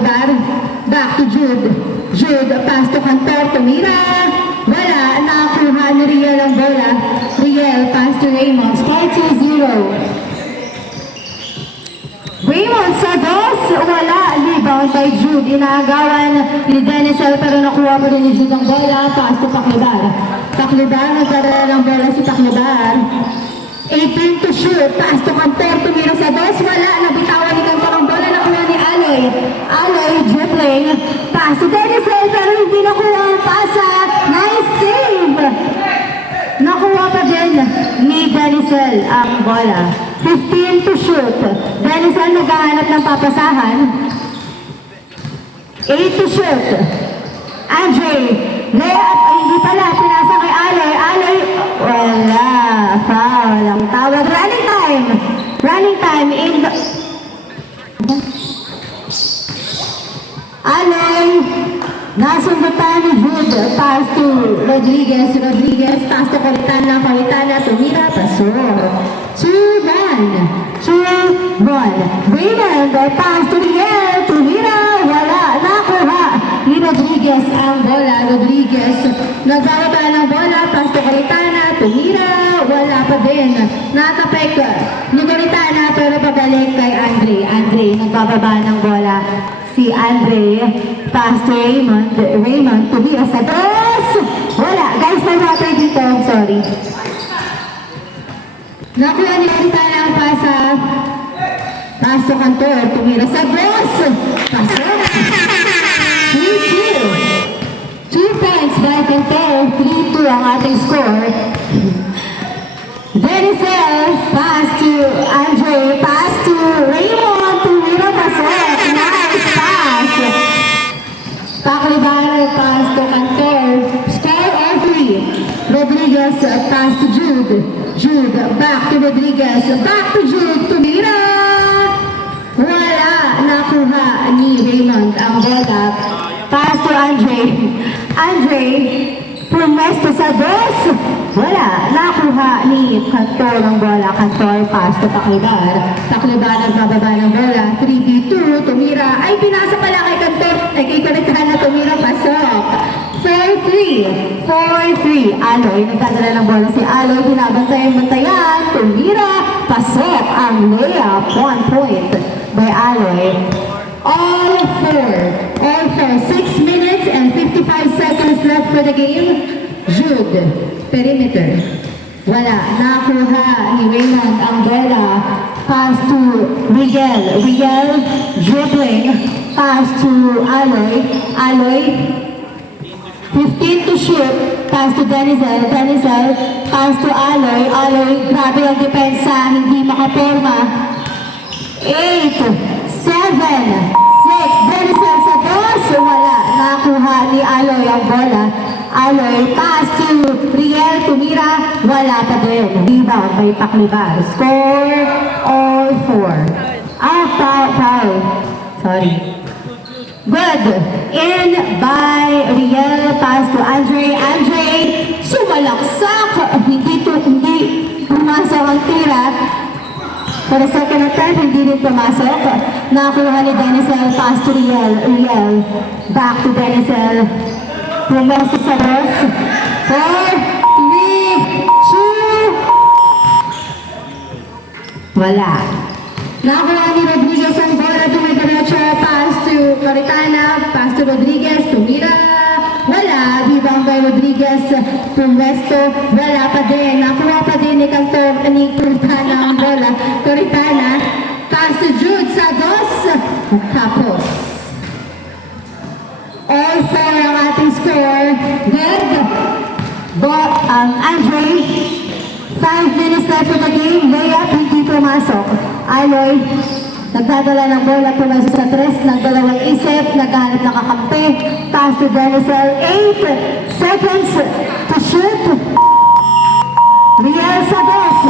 Paklibar. Back to Jude. Jude, pass to Cantor. Tumira. Wala. Nakakuha ni Riel ang bola. Riel, pass to Raymond. Score 2-0. Raymond sa dos. Wala. Rebound by Jude. Inaagawan ni Dennisel pero nakuha pa rin ni Jude ang bola. Pass to Paklibar. Paklibar, nagdadala ng bola si Paklibar. 18 to shoot. Pass to Cantor. Tumira sa dos. Wala. Nabitawan ni Cantor ang bola. Nakuha ni Aloy. Aloy dribbling. Pass to Dennisel pero hindi nakuha ang pasa. Nice save. Nakuha pa din ni Dennisel ang bola. 15 to shoot. Dennisel naghahanap ng papasahan. 8 to shoot. Andre. Layup. Ay, hindi pala. Pinasa kay Aloy. Aloy. Wala. Foul. Ang tawag. Running time. Running time in the... Aloy. Nasundutan ni Jude. Pass to Rodriguez. Rodriguez. Pass to Calitana. Calitana. Tumira. Pasok. 2-1. 2-1. Raymond. Pass to Riel. Tumira. Wala. Nakuha ni Rodriguez ang bola. Rodriguez. Nagbababa ng bola. Pass to Calitana. Tumira. Wala pa din. Nakapek ni Calitana pero pabalik kay Andre. Andre. Nagbababa ng bola. Si Andre. Pass to Raymond. Raymond. Tumira sa dos. Wala. Guys, may water dito. Sorry. Nakuha ni Calitana ang pasa. Pass to Cantor. Tumira sa dos. Pasok. 3-2. 2 points by Cantor. 3-2 ang ating score. Dennisel. Pass to Andre. Pass to Raymond. Tumira. Pasok. Nice pass. Paklibar. Pass to Cantor. Score or 3. Rodriguez. Pass to Jude. Jude. Back to Rodriguez. Back to Jude. Tumira. Wala. Nakuha ni Raymond ang bola. Pass to Andre. Andre. Pumesto sa dos. Wala. Nakuha ni Cantor ang bola. Cantor. Pass to Paklibar. Paklibar nagbababa ng bola. 3v2. Tumira. Ay, pinasa pala kay Cantor. Ay, kay Calitana. Tumira. Pasok. 4-3. 4-3. Aloy. Nagdadala ng bola si Aloy. Binabantayan. Tumira. Pasok ang layup. 1 point by Aloy. All four. 6 minutes and 55 seconds left for the game. Jude. Perimeter. Wala. Nakuha ni Raymond ang bola. Pass to Riel. Riel. Dribbling. Pass to Aloy. Aloy. 15 to shoot. Pass to Dennisel. Dennisel. Pass to Aloy. Aloy. Grabe ang depensa. Hindi makaporma. 8, 7, 6. Dennisel sa dos. Wala. Nakuha ni Aloy ang bola. Aloy. Pass to Riel. Tumira. Wala pa din. Rebound by Paklibar. Score all 4. Foul. Sorry. Good. In by Riel. Pass to Andre. Andre. Sumalaksak. Hindi pumasok ang tira. For the second attempt, hindi rin pumasok. Nakuha ni Dennisel. Pass to Riel. Riel. Back to Dennisel. Pumesto sa dos. 4, 3, 2. Wala. Nakuha ni Rodriguez ang bola. Tumidiretso. Pass to Calitana. Pass to Rodriguez. Tumira. Wala. Rebound by Rodriguez. Pumesto. Wala pa din. Nakuha pa din ni Cantor. Ni Calitana ang bola. Calitana. Pass to Jude sa dos. Tapos. All 4 ang ating score. Good. But Andre. 5 minutes left for the game. Layup. Hindi pumasok. Aloy. Nagdadala ng bola. Pumasok sa 3. Nagdalawang isip. Naghanap ng kakampi. Pass to Dennisel. 8 seconds to shoot. Riel sa dos.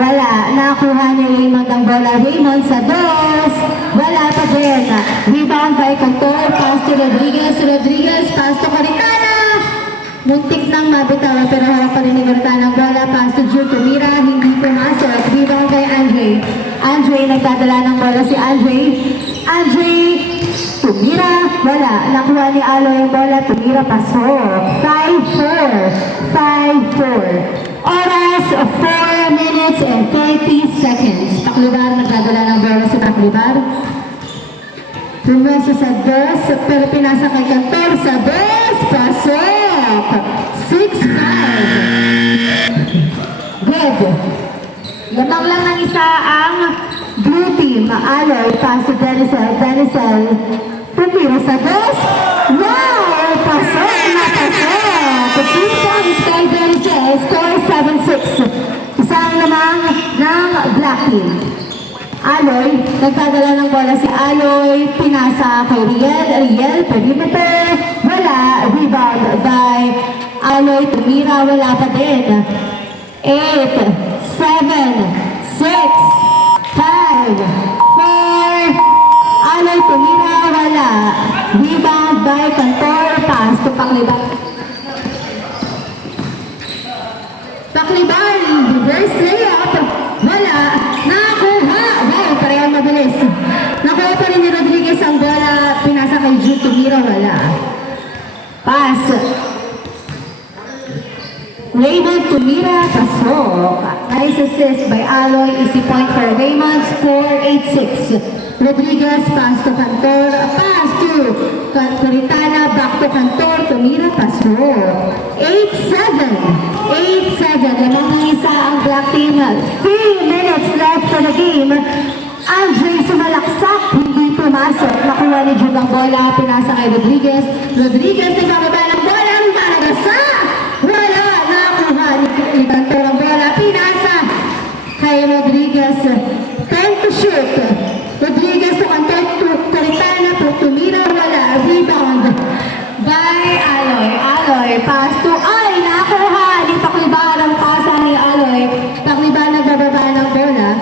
Wala. Nakuha ni Raymond ang bola. Raymond sa dos. Wala pa din. Rebound by Cantor. Pass to Rodriguez. Rodriguez. Pass to Calitana. Muntik nang mabitaw pero harap pa rin ni Calitana ang bola. Pass to Jude. Tumira. Hindi pumasok. Rebound by Andre. Andre. Nagdadala ng bola si Andre. Andre. Wala. Nakuha ni Aloy ang bola. Tumira pasok. 5-4. 5-4. Oras, 4 minutes and 30 seconds. Paklibar, nagdadala ng bola si Paklibar. Pumasa sa dos, pero pinasa kay Cantor sa dos. Pasok. 6-5. Good. Lamang lang ng isa ang blue team. Aloy, pass to Denisel. Denisel, tumira sa dos. Wow! Pasok na pasok. 2 points kay Denisel. Score 7-6. Isang lamang ng black team. Aloy, nagkadala ng bola si Aloy. Pinasa kay Riel. Riel, perimeter. Wala. Rebound by Aloy. Tumira. Wala pa din. 8, 7, 6, 5, 4. Aloy tumira, wala. Rebound by Cantor. Pass to Pakliban. Pakliban, reverse layup. Wala. Nakuha. Wow, parehong mabilis. Nakuha pa rin ni Rodriguez ang bola. Pinasa kay Jude. Tumira, wala. Pass. Raymond tumira, pasok. Nice assist by Aloy. Easy point for Raymond. Score 8-6. Rodriguez, pass to Cantor. Pass to Coritana. Back to Cantor. Tumira, pasok. 8-7. 8-7. Lamang ng isa ang black team. 3 minutes left for the game. Andre sumalaksak. Hindi pumasok. Nakuha ni Jude ang bola. Pinasa kay Rodriguez. Rodriguez nagbababa ng bola. Ang maragasa. Wala. Ni Cantor ang bola, pinasa kay Rodriguez. Time to shoot. Rodriguez to Cantor, to Coritana, to tumira, wala. Rebound by Aloy. Aloy, pass to ay, nakuha ni Pakliban ang pasa ni Aloy. Pakliban nagbababa ng bola.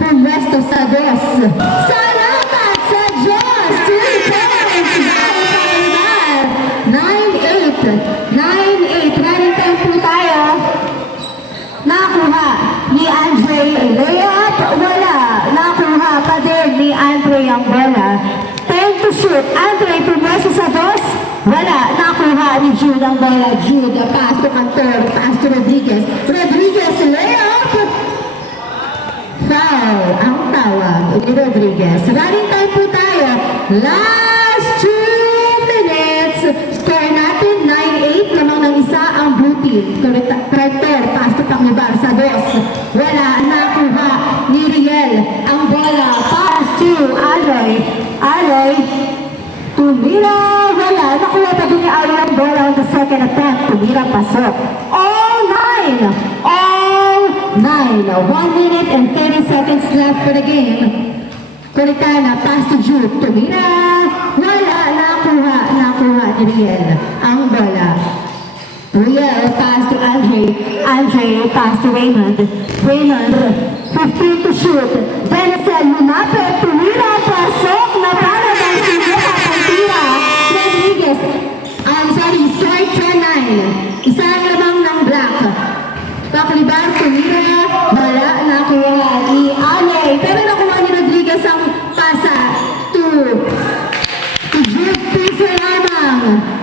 Pumesto sa dos. Salamat sa Diyos! 2 points by Pakliban. 9-8. 9-8. Running time po tayo. Nakuha ni Andre layup, wala. Nakuha pa din ni Andre ang bola. 10 to shoot. Andre pumasa sa dos, wala. Nakuha ni Jude ang bola. Jude, pass to Cantor, pass to Rodriguez. Rodriguez layup. Foul ang tawag ni Rodriguez. Running time po tayo. Last 2 minutes. Score natin 9-8. Lamang ng isa ang blue team. Cantor, pass to Paklibar sa dos. Wala. Nakuha ni Riel ang bola. Pass to Aloy. Aloy. Tumira. Wala. Nakuha pa din ni Aloy ang bola on the second attempt. Tumira, pasok. All 9. All 9. 1 minute and 30 seconds left for the game. Coritana, pass to Jude. Tumira. Wala. Nakuha. Nakuha ni Riel ang bola. Riel, pass to Andre. Andre, pass to Raymond. Raymond, 15 to shoot. Denisel, lumapit. Tumira, pasok. Na para bang sinuha ang tira. Rodriguez, score 10-9. Isang lamang ng black. Paklibar, tumira. Wala, nakuha ni Aloy. Pero nakuha ni Rodriguez ang pasa to Jude. Piso lamang.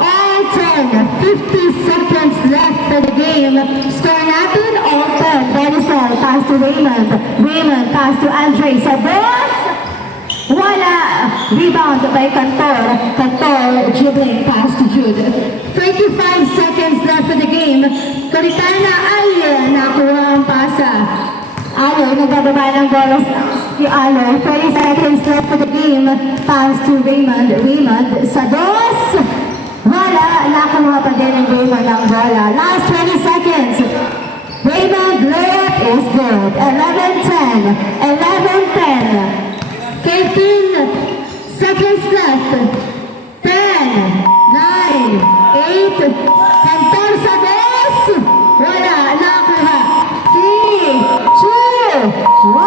All 10, 50 seconds left for the game. Score natin, all 10. Denisel, pass to Raymond. Raymond, pass to Andre. Sa dos, wala. Rebound by Cantor. Cantor, dribbling, pass to Jude. 35 seconds left for the game. Coritana, ay, nakuha ang pasa. Aloy, nagbababa ng bola si Aloy. 30 seconds left for the game. Pass to Raymond. Raymond, sa dos, wala. Nakuha pa din ng Raymond ang bola. Last 20 seconds. Raymond, layup is good. 11-10. 11-10. 15 seconds left. 10, 9, 8, Cantor sa dos. Wala. Nakuha. 3, 2, 1.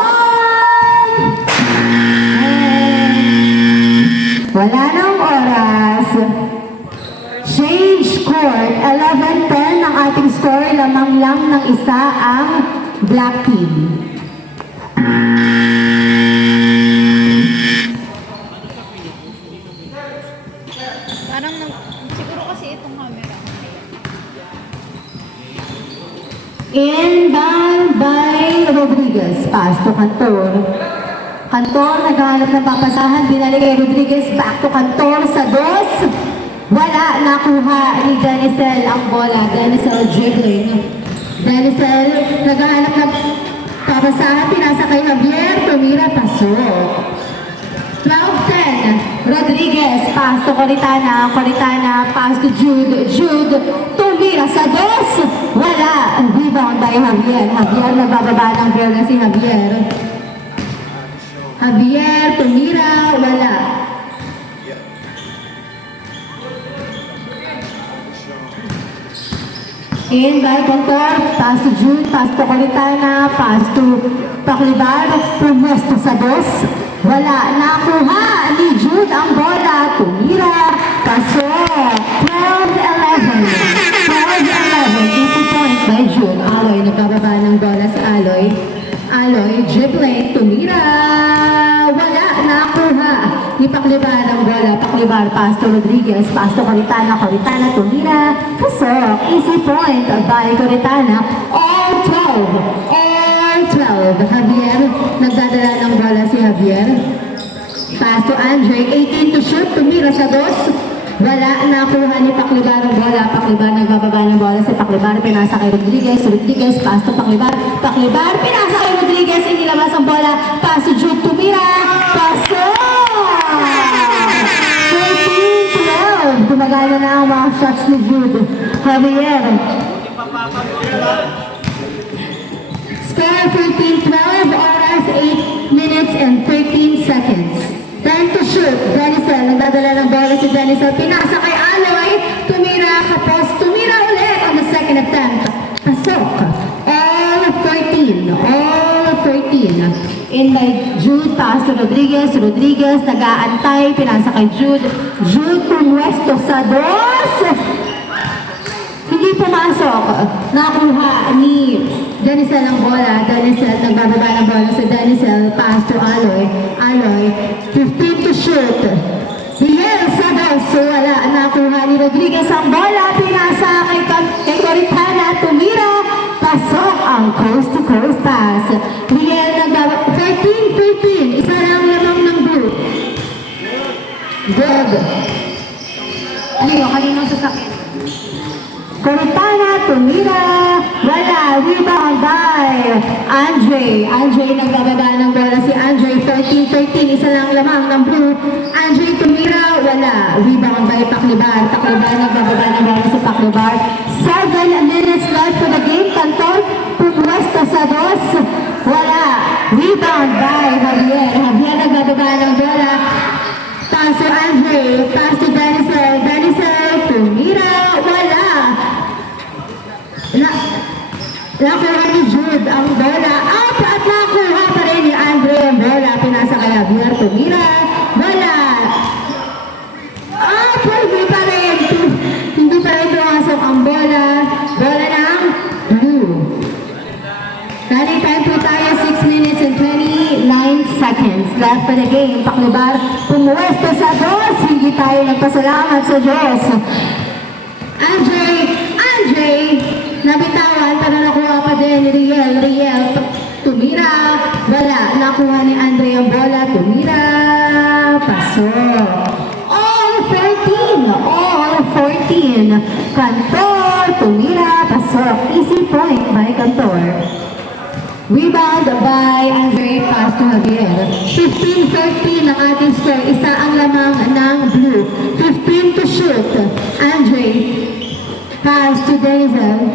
Wala nang oras. Change score. 11-10 ang ating score. Lamang lang ng isa ang black team. Rodriguez, pass to Cantor. Cantor, naghahanap ng papasahan, binalik kay Rodriguez, back to Cantor sa dos. Wala, nakuha ni Denzel ang bola. Denzel dribbling. Denzel, naghahanap ng papasahan, pinasa kay Javier, tumira, pasok. 12-10, Rodriguez, pass to Coritana, Coritana, pass to Jude, Jude, tumira sa dos. Wala, rebound by Javier. Javier, nagbababa ng bola si Javier. Javier, tumira, wala. In by Cantor, pass to Jude, pass to Coritana, pass to Paclibar, pumuesto sa dos. Wala, nakuha ni Jude ang bola, tumira, pasok. 12-11. 12-11, easy point by Jude. Aloy, nagbababa ng bola si Aloy. Aloy, dribbling, tumira. Wala, nakuha ni Paclibar ang bola. Paclibar, pass to Rodriguez, pass to Coritana, Coritana, tumira. Pasok, easy point by Coritana. All 12. All 12. Javier, nagdadala ng bola si Javier. Pass to Andre, 18 to shoot, tumira sa dos. Wala, nakuha ni Paclibar ang bola. Paclibar, nagbababa ng bola si Paclibar, pinasa kay Rodriguez. Rodriguez, pass to Paclibar. Paclibar, pinasa kay Rodriguez, inilabas ang bola. Pass to Jude, tumira. Pasok! 13-12. Gumagana na ang mga shots ni Jude. Javier. Score 13-12, oras 8 minutes and 13 seconds. Time to shoot. Denzel, nagdadala ng bola si Denzel. Pinasa kay Aloy. Tumira, kapos. Tumira ulit on the second attempt. Pasok. All 13. All 13. In by Jude, pass to Rodriguez. Rodriguez, nag-aantay. Pinasa kay Jude. Jude, pumuesto sa dos. Hindi pumasok. Nakuha ni Denzel ang bola. Denzel, nagbababa ng bola sa Denzel. Pass to Aloy. Aloy, 15 to shoot. Riel sa dos. Wala. Nakuha ni Rodriguez ang bola. Pinasa kay Coritana. Tumira. Pasok ang coast-to-coast pass. Riel nagbababa. 13-13. Isa lang lamang ng blue. Good. Kaninong sasakit? Coritana, tumira, wala, rebound by Andre. Andre, nagbababa ng bola si Andre, 13-13, isa lang lamang ng blue. Andre, tumira, wala, rebound by Paclibar. Paclibar, nagbababa ng bola si Paclibar. 7 minutes left for the game. Cantor, pumuesto sa dos, wala, rebound by Javier. Javier, nagbababa ng bola. Pass to Andre, pass to Denzel. Denzel, tumira, wala. Nakuha ni Jude ang bola. Up at nakuha pa rin ni Andre ang bola. Pinasa kay Javier, tumira. Wala. Up, hindi pa rin. Hindi pa rin pumasok ang bola. Bola ng blue. Running time po tayo, 6 minutes and 29 seconds. Left for the game. Paclibar, pumuwesto sa dos. Hindi tayo nagpasalamat sa Diyos. Andre, nabitawan, pero nakuha pa din ni Riel, tumira, wala, nakuha ni Andre ang bola, tumira, pasok. All 14, Cantor, tumira, pasok, easy point by Cantor. Rebound by Andre, pass to Javier. 15-13 ang ating score, isa ang lamang ng blue. 15 to shoot, Andre. Pass to Denzel.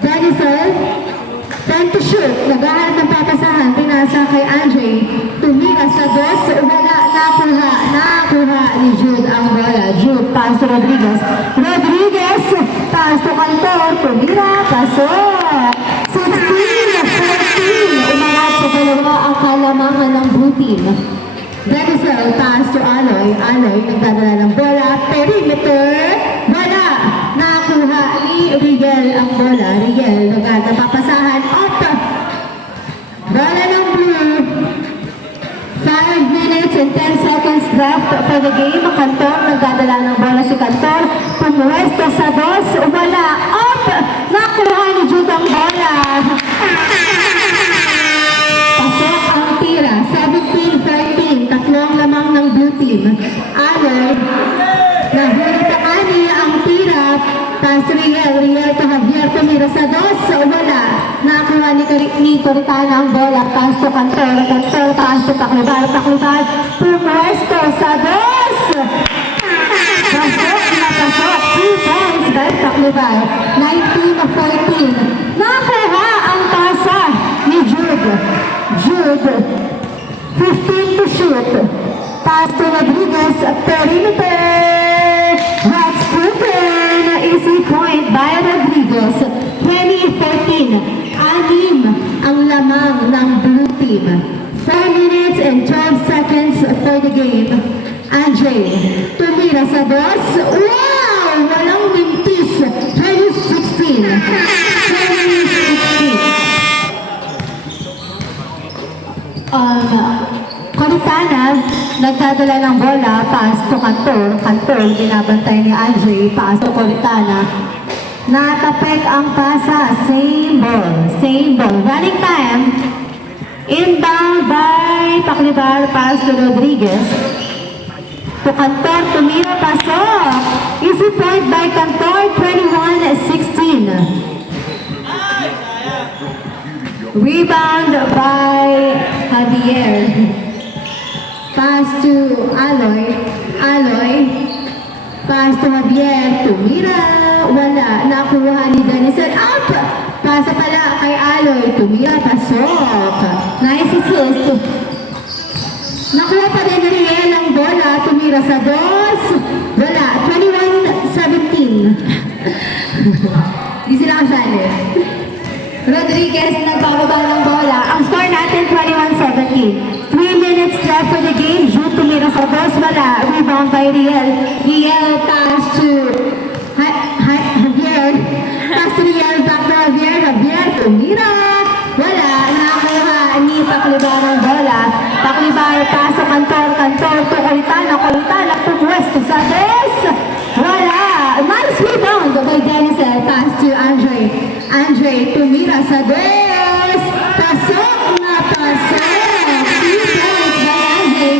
Denzel, 10 to shoot. Naghahanap ng papasahan. Pinasa kay Andre. Tumira sa dos. Wala. Nakuha ni Jude ang bola. Jude, pass to Rodriguez. Rodriguez, pass to Cantor. Tumira, pasok. 16-14. Umangat sa dalawa ang kalamangan ng blue team. Denzel, pass to Aloy. Aloy, nagdadala ng bola. Perimeter. Wala. Nakuha ni Riel ang bola. Riel, nagpapasahan. Up. Bola ng blue. 5 minutes and 10 seconds left for the game. Cantor, nagdadala ng bola si Cantor. Pumuwesto sa dos. Wala. Up. Nakuha ni Jude ang bola. team. Aloy, nahuli pa kani ang tira. Pass to Riel to Javier, tumira sa dos, wala. Nakuha ni Coritana ang bola. Pass to Cantor, pass to Paclibar, pumuesto sa dos. Pasok na pasok, 2 points by Paclibar, 19-14. Nakuha ang pasa ni Jude, 15 to shoot. Pass to Rodriguez, perimeter. That's broken. Easy point by Rodriguez, 20-14. Anim ang lamang ng blue team. 4 minutes and 12 seconds for the game. Andre, tumira sa dos. Wow! Walang mintis. 2016. Coritana, nagdadala ng bola, pass to Cantor, binabantay ni Andre, pass to Coritana. Natapek ang pasa, same ball. Running time, inbound by Paclibar, pass to Rodriguez. To Cantor, tumira, pasok. Easy point by Cantor, 21-16. Rebound by Javier. Pass to Aloy. Pass to Javier. Tumira. Wala. Nakuha ni Denison. Up! Pasa pala kay Aloy. Tumira. Pasok. Nice assist. Nakuha pa din ni Riel ang bola. Tumira sa dos. Wala. 21-17. Di sila kasali. Rodriguez nagbababa ng bola. Ang score natin 21-17. 3 minutes left for the game. Jude tumira sa dos, wala. Rebound by Riel. Riel pass to Javier. Pass to Riel, back to Javier. Javier tumira. Wala. Nakuha ni Paclibar ang bola. Paclibar pass to Cantor to Coritana to Puesto sa dos. Wala. Nice rebound by Denison. Pass to Andre tumira sa dos. Pasok na pasok. 2 points by Andre.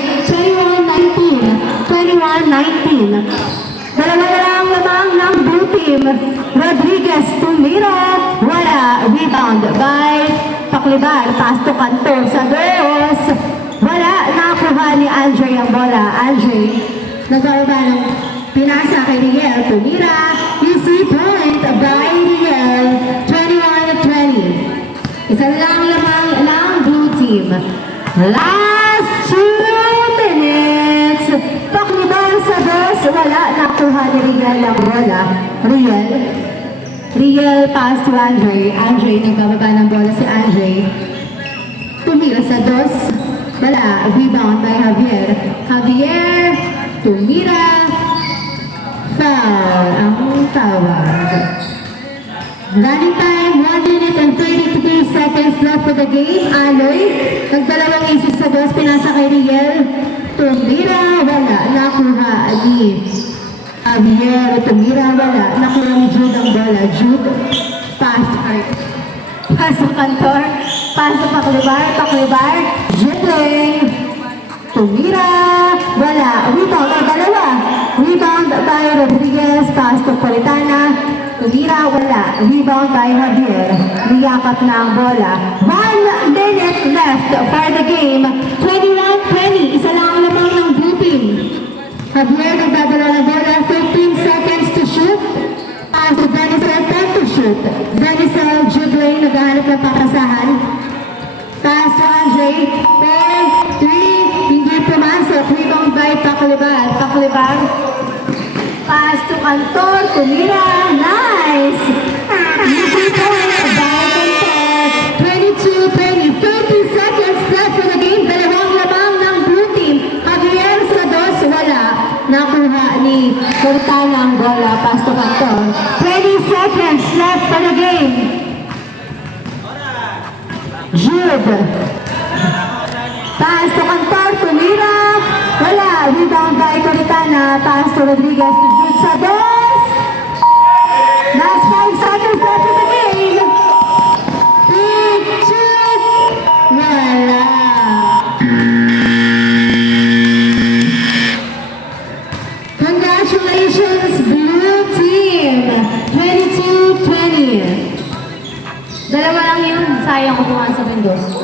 21-19. Dalawa na lang lamang ng blue team. Rodriguez tumira. Wala. Rebound by Paclibar. Pass to Cantor sa dos. Wala. Nakuha ni Andre ang bola. Andre nagkababa ng pinasa kay Riel. Tumira. Easy point by Riel. 21-20. Isa na lang lamang ng blue team. Last 2 minutes. Paclibar sa dos. Wala. Nakuha ni Riel ang bola. Riel pass to Andre. Andre, nagbababa ng bola si Andre. Tumira sa dos. Wala. Rebound by Javier. Tumira. Foul ang tawag. Running time, 1 minute and 33 seconds left for the game. Aloy, nagdalawang aces sa dos, pinasa kay Riel. Tumira, wala. Nakuha ni Javier. Tumira, wala. Nakuha ni Jude ang bola. Jude, pass to Cantor. Pass to Paclibar. Dribbling. Tumira, wala. Rebound, dalawa. Rebound by Rodriguez, pass to Coritana. Tumira, wala. Rebound by Javier. Niyakap na ang bola. 1 minute left for the game. 21-20. Isa lang lamang ng blue team. Javier nagdadala ng bola. 15 seconds to shoot. Pass to Denison, 10 to shoot. Denison, dribbling, naghahanap ng pakasahan. Pass to Andre. 4, 3, hindi pumasok. Rebound by Paclibar. Pass to Cantor. Tumira. Nice. Easy point by Cantor. 22-20. 30 seconds left for the game. Dalawang lamang ng blue team. Javier sa dos. Wala. Nakuha ni Coritana ang bola. Pass to Cantor. 20 seconds left for the game. Jude. Pass to Cantor. Tumira. Wala. Rebound by Coritana. Pass to Rodriguez. To Jude sa dos. Last 5 seconds left in the game. 3, 2, wala. Congratulations, Blue Team! 22-20. Dalawa lang yun. Sayang ko sa Windows.